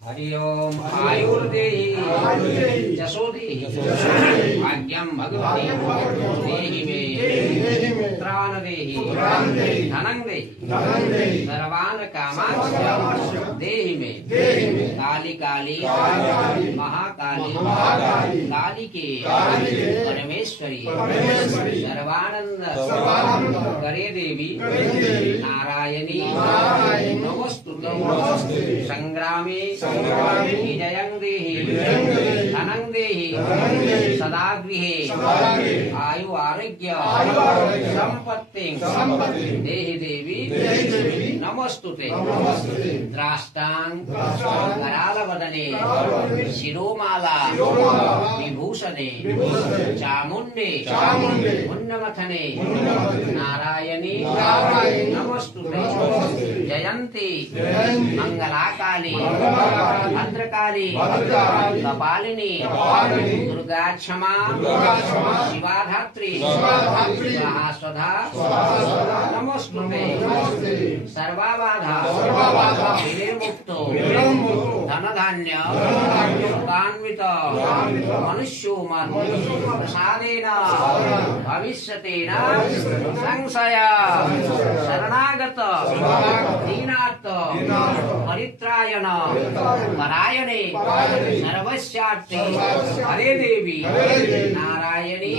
हरि ओम आयुर्देहि जसोदेहि भाग्यम भगवती देहि मे पुत्रान देहि धनं देहि सर्वान कामांश्च देहि मे काली काली महाकाली कालिके परमेश्वरी सर्वानंद करे देवी नारायणी नमोस्तुते संग्रामे विजयं देहि धनं देहि सदा गृहे आयु आरोग्य संपत्तिं देहि देवी नमोस्तुते द्राष्टां करालवदने शिरोमाला विभूषणे चामुण्डे मुण्डमथने नारायणी नमोस्तुते जयन्ती मंगलाकाली भद्रकाली कपालिनी दुर्गा क्षमा शिवाधात्री स्वधा नमोस्तुते सर्वाबाधा विनिर्मुक्तो धनधान्य सुखान्वित मनुष्यो प्रसादेन भविष्यतेन संशय शरणागत दीनार्थ परित्रायण परायणे सर्वस्यार्थे हरे देवी नारायणी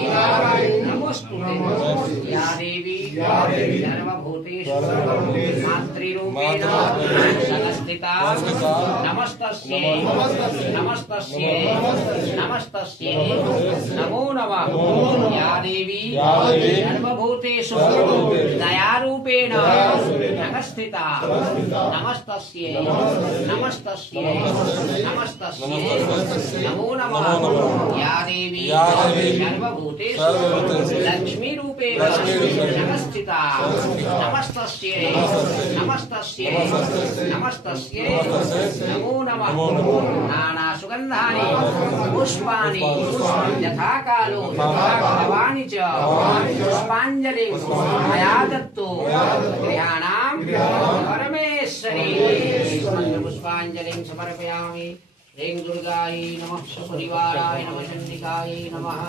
नमोस्तुते या देवी सर्वभूतेषु मातृरूपेण संस्थिता नमस्तस्यै नमस्तस्यै नमस्तस्यै नमो नमः या देवी सर्वभूतेषु दयारूपेण संस्थिता नमस्तस्यै नमस्तस्यै नमस्तस्यै नमो नमः या देवी सर्वभूतेषु लक्ष्मीरूपेण संस्थिता नमस्तस्यै नमस्तस्यै नमस्तस्यै नमो नमः नाना सुगन्धानि पुष्पाणि यथा कालो भवानि च पुष्पाञ्जलिं मया दत्तो गृहाणां परमेश्वरी पुष्पाञ्जलिं समर्पयामि। ह्रीं दुर्गायै नमः सपरिवाराय नमः चण्डिकायै नमः।